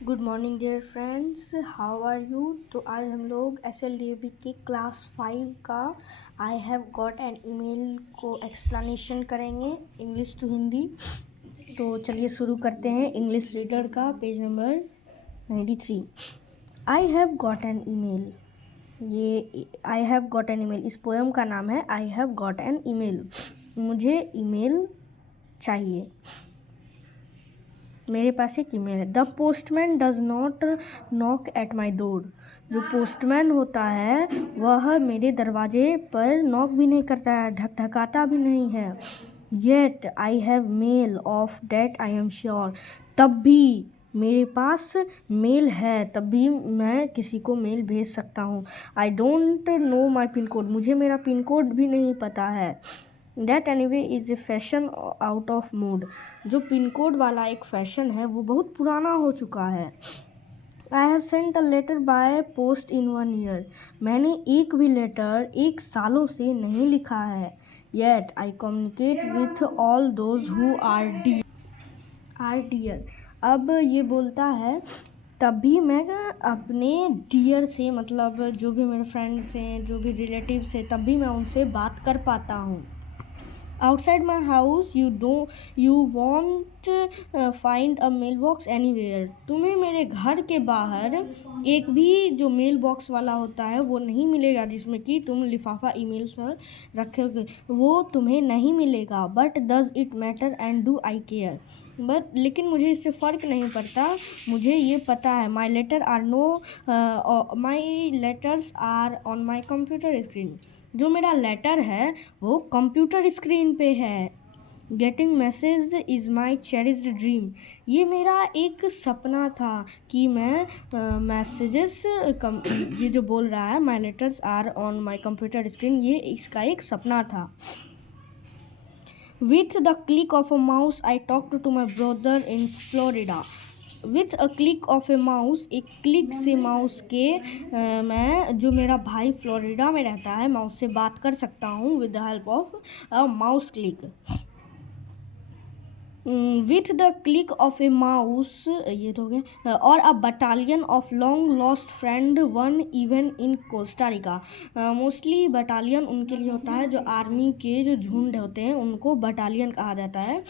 Good morning dear friends, how are you. तो आज हम लोग SLDAV के क्लास 5 का I have got an email को एक्सप्लेनेशन करेंगे, इंग्लिश टू हिंदी। तो चलिए शुरू करते हैं। इंग्लिश रीडर का page number 93। I have got an email. ये I have got an email, इस पोएम का नाम है I have got an email. मुझे ईमेल चाहिए, मेरे पास एक ईमेल है। The postman does not knock at my door. जो पोस्टमैन होता है वह मेरे दरवाजे पर नॉक भी नहीं करता है, ढकढकाता भी नहीं है। Yet I have male of that I am sure. तब भी मेरे पास मेल है, तब भी मैं किसी को मेल भेज सकता हूँ। I don't know my pin code. मुझे मेरा पिन कोड भी नहीं पता है। That anyway is a fashion out of mood। जो पिन कोड वाला एक फैशन है वो बहुत पुराना हो चुका है। I have sent a letter by post in 1 year। मैंने एक भी लेटर 1 सालों से नहीं लिखा है। Yet I communicate with all those who are dear। अब ये बोलता है तभी मैं अपने डियर से, मतलब जो भी मेरे फ्रेंड्स हैं, जो भी रिलेटिव्स हैं, तब भी मैं उनसे बात कर पाता हूँ। Outside my house you won't find a mailbox anywhere। तुम्हें मेरे घर के बाहर एक भी जो मेल बॉक्स वाला होता है वो नहीं मिलेगा, जिसमें कि तुम लिफाफा ईमेल से रखोगे, वो तुम्हें नहीं मिलेगा। But does it matter and do I care. But लेकिन मुझे इससे फ़र्क नहीं पड़ता, मुझे ये पता है। My letters are on my computer screen. जो मेरा लेटर है वो कंप्यूटर स्क्रीन पे है। Getting message is my cherished dream. ये मेरा एक सपना था कि मैं मैसेजेस ये जो बोल रहा है my letters are on my computer screen, ये इसका एक सपना था। With the click of a mouse I talked to my brother in Florida. With a click of a mouse, एक क्लिक से माउस के मैं, जो मेरा भाई फ्लोरिडा में रहता है, मैं उससे बात कर सकता हूँ with the help of a mouse click. With the click of a mouse, ये तो हो गया। और a battalion of long lost friend won even in Costa Rica. Mostly battalion उनके लिए होता है, जो आर्मी के जो झुंड होते हैं उनको बटालियन कहा जाता है।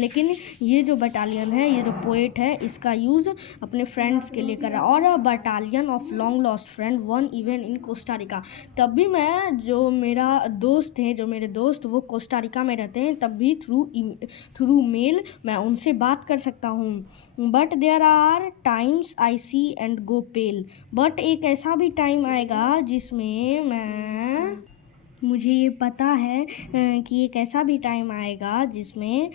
लेकिन ये जो बटालियन है, ये जो पोएट है, इसका यूज़ अपने फ्रेंड्स के लिए कर रहा है। और a battalion of long lost friend won even in Costa Rica. तब भी मैं, जो मेरा दोस्त है, जो मेरे दोस्त वो कोस्टारिका में रहते हैं, तब भी थ्रू मेल मैं उनसे बात कर सकता हूँ। But there are times I see and go pale. But एक ऐसा भी टाइम आएगा जिसमें मुझे ये पता है कि एक ऐसा भी टाइम आएगा जिसमें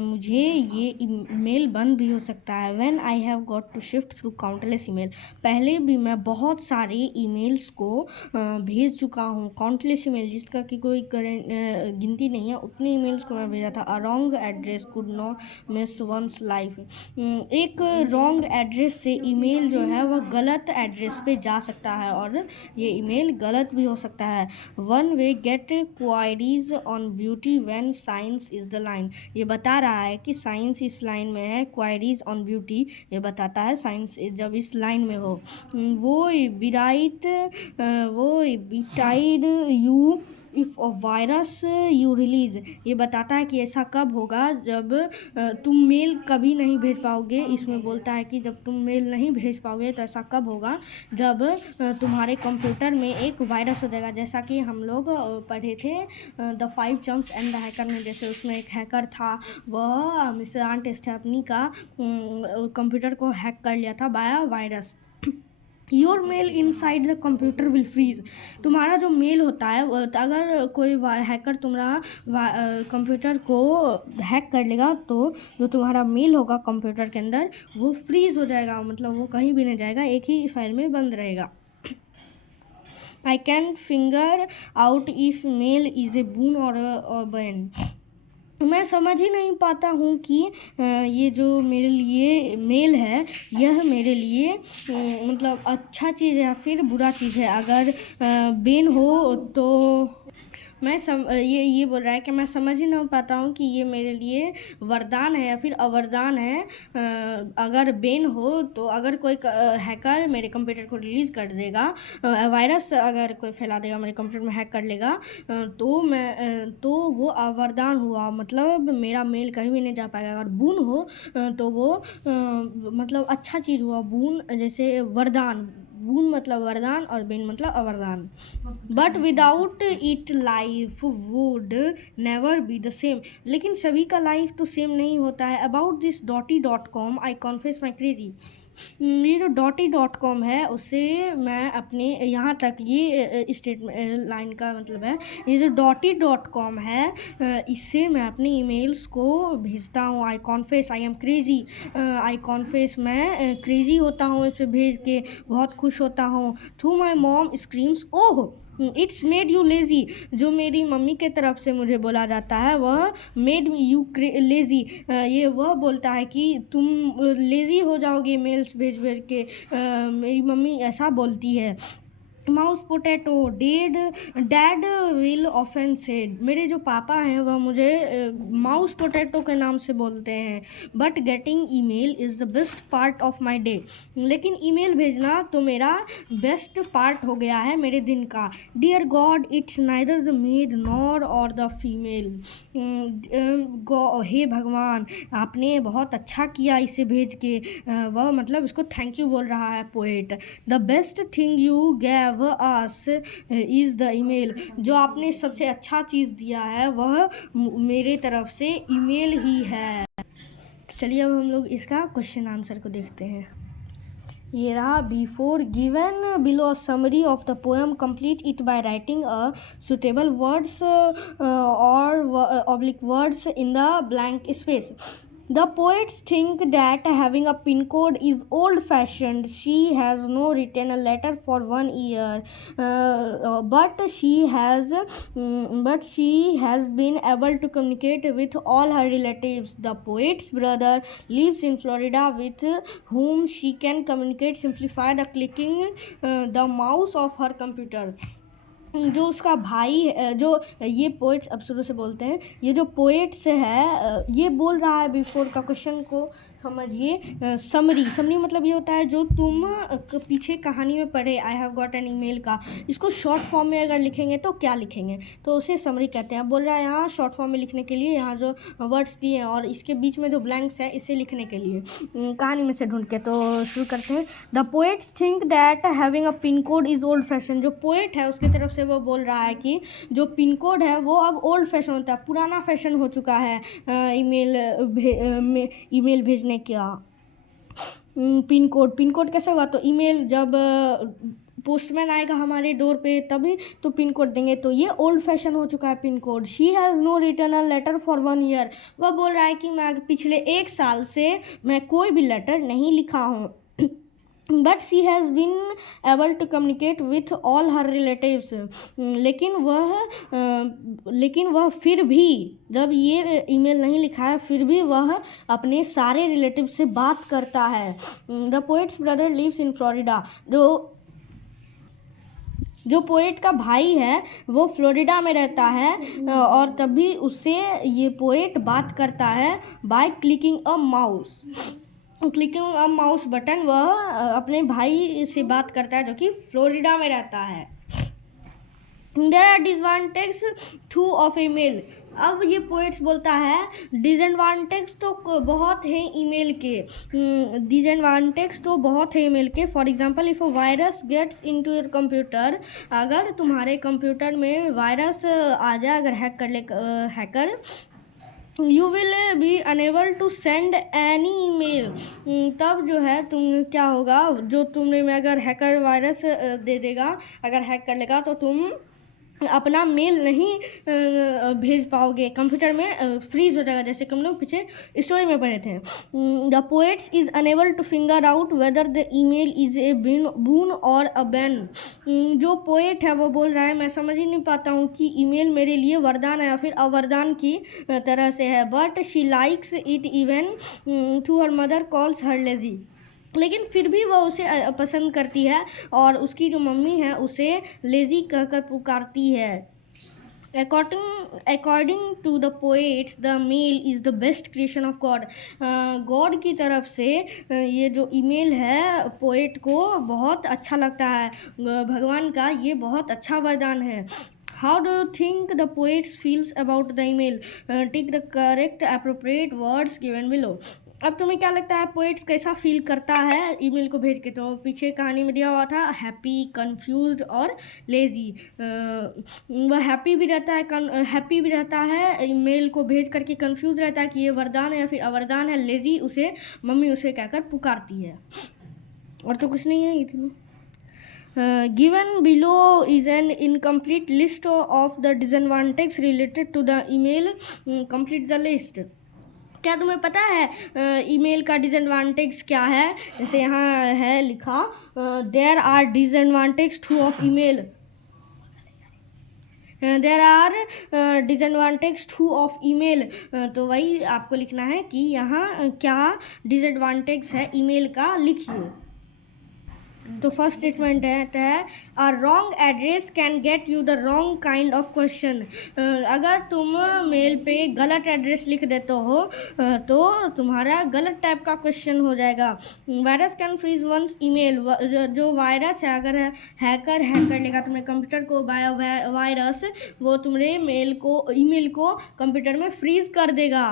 मुझे ये ईमेल बंद भी हो सकता है। When I have got to shift through countless email. पहले भी मैं बहुत सारे ईमेल्स को भेज चुका हूँ। काउंटलेस ईमेल, जिसका कि कोई गिनती नहीं है, उतने ईमेल्स को मैं भेजा था। A wrong address could not miss one's life. एक रॉन्ग एड्रेस से ईमेल जो है वह गलत एड्रेस पे जा सकता है और ये ईमेल गलत भी हो सकता है। One way get queries on beauty when science is the line. ये बता रहा है कि साइंस इस लाइन में है। क्वायरीज ऑन ब्यूटी ये बताता है साइंस जब इस लाइन में हो। Woe betide you if a virus you release. ये बताता है कि ऐसा कब होगा जब तुम मेल कभी नहीं भेज पाओगे। इसमें बोलता है कि जब तुम मेल नहीं भेज पाओगे तो ऐसा कब होगा जब तुम्हारे कंप्यूटर में एक वायरस हो जाएगा। जैसा कि हम लोग पढ़े थे the 5 jumps and the hacker में, जैसे उसमें एक हैकर था, वह मिस आंट स्टेफनी का कंप्यूटर को हैक कर लिया था by virus. Your mail inside the computer will freeze. तुम्हारा जो मेल होता है, अगर कोई हैकर तुम्हारा कंप्यूटर को हैक कर लेगा तो जो तुम्हारा मेल होगा कंप्यूटर के अंदर वो फ्रीज हो जाएगा, मतलब वो कहीं भी नहीं जाएगा, एक ही फाइल में बंद रहेगा। I can figure out if mail is a boon और बैन। मैं समझ ही नहीं पाता हूँ कि ये जो मेरे लिए मेल है, यह मेरे लिए मतलब अच्छा चीज़ है या फिर बुरा चीज़ है। अगर बेन हो तो ये बोल रहा है कि मैं समझ ही नहीं पाता हूँ कि ये मेरे लिए वरदान है या फिर अवरदान है। अगर बेन हो तो अगर कोई हैकर मेरे कंप्यूटर को रिलीज़ कर देगा, वायरस अगर कोई फैला देगा, मेरे कंप्यूटर में हैक कर लेगा, तो वो वरदान हुआ, मतलब मेरा मेल कहीं भी नहीं जा पाएगा। अगर बून हो तो वो मतलब अच्छा चीज़ हुआ। बून जैसे वरदान, बून मतलब वरदान और बेन मतलब अवरदान। But without it life would never be the same. लेकिन सभी का लाइफ तो सेम नहीं होता है। About this .com I confess my crazy. ये जो .com है उससे मैं अपने यहाँ तक ये स्टेटमेंट लाइन का मतलब है, ये जो .com है इससे मैं अपनी ईमेल्स को भेजता हूँ। I confess I am crazy. I confess मैं क्रेजी होता हूँ, इसे भेज के बहुत खुश होता हूँ। Through my mom screams oh it's made you lazy. जो मेरी मम्मी के तरफ से मुझे बोला जाता है वह मेड यू लेज़ी। ये वह बोलता है कि तुम लेज़ी हो जाओगे मेल्स भेज भेज के। मेरी मम्मी ऐसा बोलती है। Mouse potato dad will often said. मेरे जो पापा हैं वह मुझे माउस पोटैटो के नाम से बोलते हैं। But getting email is the best part of my day. लेकिन ईमेल भेजना तो मेरा बेस्ट पार्ट हो गया है मेरे दिन का। Dear god it's neither the male nor और द फीमेल। हे भगवान, आपने बहुत अच्छा किया इसे भेज के। वह मतलब इसको थैंक यू बोल रहा है poet. The best thing you gave us is the email. जो आपने सबसे अच्छा चीज़ दिया है वह मेरे तरफ से ईमेल ही है। चलिए अब हम लोग इसका क्वेश्चन आंसर को देखते हैं। ये रहा। Before given below summary of the poem complete it by writing a suitable words और oblique words in the blank space. The poets think that having a pin code is old-fashioned. She has no written a letter for 1 year, but she has been able to communicate with all her relatives. The poet's brother lives in Florida, with whom she can communicate simplify the clicking the mouse of her computer. जो उसका भाई जो ये poets अब शुरू से बोलते हैं, ये जो पोइट्स है ये बोल रहा है बिफोर का क्वेश्चन को समझिए। समरी मतलब ये होता है जो तुम पीछे कहानी में पढ़े। आई हैव गॉट एन ईमेल का इसको शॉर्ट फॉर्म में अगर लिखेंगे तो क्या लिखेंगे, तो उसे समरी कहते हैं। बोल रहा है यहाँ शॉर्ट फॉर्म में लिखने के लिए यहाँ जो वर्ड्स दिए हैं और इसके बीच में जो ब्लैंक्स है इसे लिखने के लिए कहानी में से ढूंढ के। तो शुरू करते हैं। The poets think that having a pin code is old fashion. जो पोएट है उसकी तरफ से वो बोल रहा है कि जो पिन कोड है वो अब ओल्ड फैशन होता है, पुराना फैशन हो चुका है ईमेल भेजने का। पिन कोड कैसे होगा, तो ईमेल जब पोस्टमैन आएगा हमारे डोर पे तभी तो पिन कोड देंगे, तो ये ओल्ड फैशन हो चुका है pin code. She has no written a letter for 1 year. वह बोल रहा है कि मैं पिछले 1 साल से मैं कोई भी लेटर नहीं लिखा हूँ। But she has been able to communicate with all her relatives. लेकिन वह फिर भी जब ये ईमेल नहीं लिखा है फिर भी वह अपने सारे रिलेटिव से बात करता है। The poet's brother lives in Florida. जो पोएट का भाई है वो फ्लोरिडा में रहता है और तभी उससे ये पोएट बात करता है by clicking a mouse button. वह अपने भाई से बात करता है जो कि फ्लोरिडा में रहता है। There are disadvantage too of email. अब ये पोएट्स बोलता है डिसएडवांटेज तो बहुत है ईमेल के। For example if a virus gets into your computer. अगर तुम्हारे कंप्यूटर में वायरस आ जाए, अगर हैक कर ले hacker, you will be unable to send any email. तब जो है तुम क्या होगा, जो तुमने में अगर हैकर वायरस दे देगा, अगर हैक कर लेगा तो तुम अपना मेल नहीं भेज पाओगे, कंप्यूटर में फ्रीज हो जाएगा, जैसे कि हम लोग पीछे स्टोरी में पढ़े थे। The poets is unable to figure out whether the email is a boon और अ बैन। जो पोएट है वो बोल रहा है मैं समझ ही नहीं पाता हूँ कि ईमेल मेरे लिए वरदान है या फिर अवरदान की तरह से है। But she likes it even to her mother calls her lazy. लेकिन फिर भी वह उसे पसंद करती है और उसकी जो मम्मी है उसे लेज़ी कहकर पुकारती है। According to the poets, the mail is the best creation of God. God की तरफ से ये जो ईमेल है पोएट को बहुत अच्छा लगता है, भगवान का ये बहुत अच्छा वरदान है. How do you think the poets feels about the email? Take the correct appropriate words given below. अब तुम्हें क्या लगता है पोएट्स कैसा फील करता है ईमेल को भेज के? तो पीछे कहानी में दिया हुआ था हैप्पी, कंफ्यूज्ड और लेज़ी. वह हैप्पी भी रहता है ईमेल को भेज करके, कंफ्यूज रहता है कि ये वरदान है या फिर अवरदान है, लेज़ी उसे मम्मी उसे कहकर पुकारती है. और तो कुछ नहीं है इतनी. Given below is an incomplete list of the disadvantages related to the email. Complete the list. क्या तुम्हें पता है ईमेल का डिसएडवांटेज क्या है? जैसे यहाँ है लिखा, there are disadvantage too of email. There are disadvantage too of email. तो वही आपको लिखना है कि यहाँ क्या डिसएडवांटेज है ईमेल का, लिखिए. तो फर्स्ट स्टेटमेंट है a wrong address can get you the wrong kind of question. अगर तुम मेल पे गलत एड्रेस लिख देते हो तो तुम्हारा गलत टाइप का क्वेश्चन हो जाएगा. Virus can freeze once email. जो वायरस है, अगर हैकर हैक कर लेगा तुम्हारे कंप्यूटर को बाय वायरस, वो तुम्हारे ईमेल को कंप्यूटर में फ्रीज कर देगा.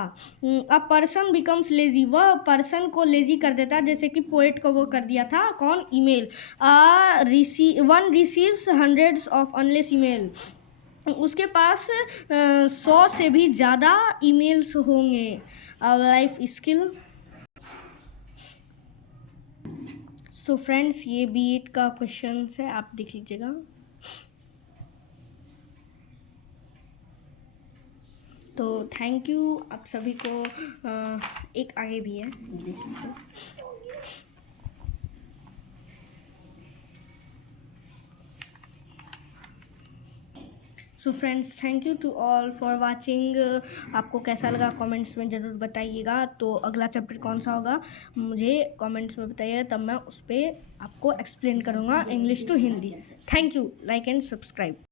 A person becomes lazy. वह पर्सन को लेजी कर देता है, जैसे कि पोएट को वो कर दिया था कौन, email. One receives hundreds of unless email. उसके पास 100 से भी ज़्यादा ईमेल्स होंगे. Life skill. सो फ्रेंड्स, ये B.Ed का क्वेश्चन है, आप देख लीजिएगा. तो थैंक यू आप सभी को. एक आगे भी है, देख लीजिए. So friends, thank you to all for watching. आपको कैसा लगा कमेंट्स में ज़रूर बताइएगा. तो अगला चैप्टर कौन सा होगा मुझे कमेंट्स में बताइए, तब मैं उस पर आपको एक्सप्लेन करूँगा English to Hindi. Thank you. Like and subscribe.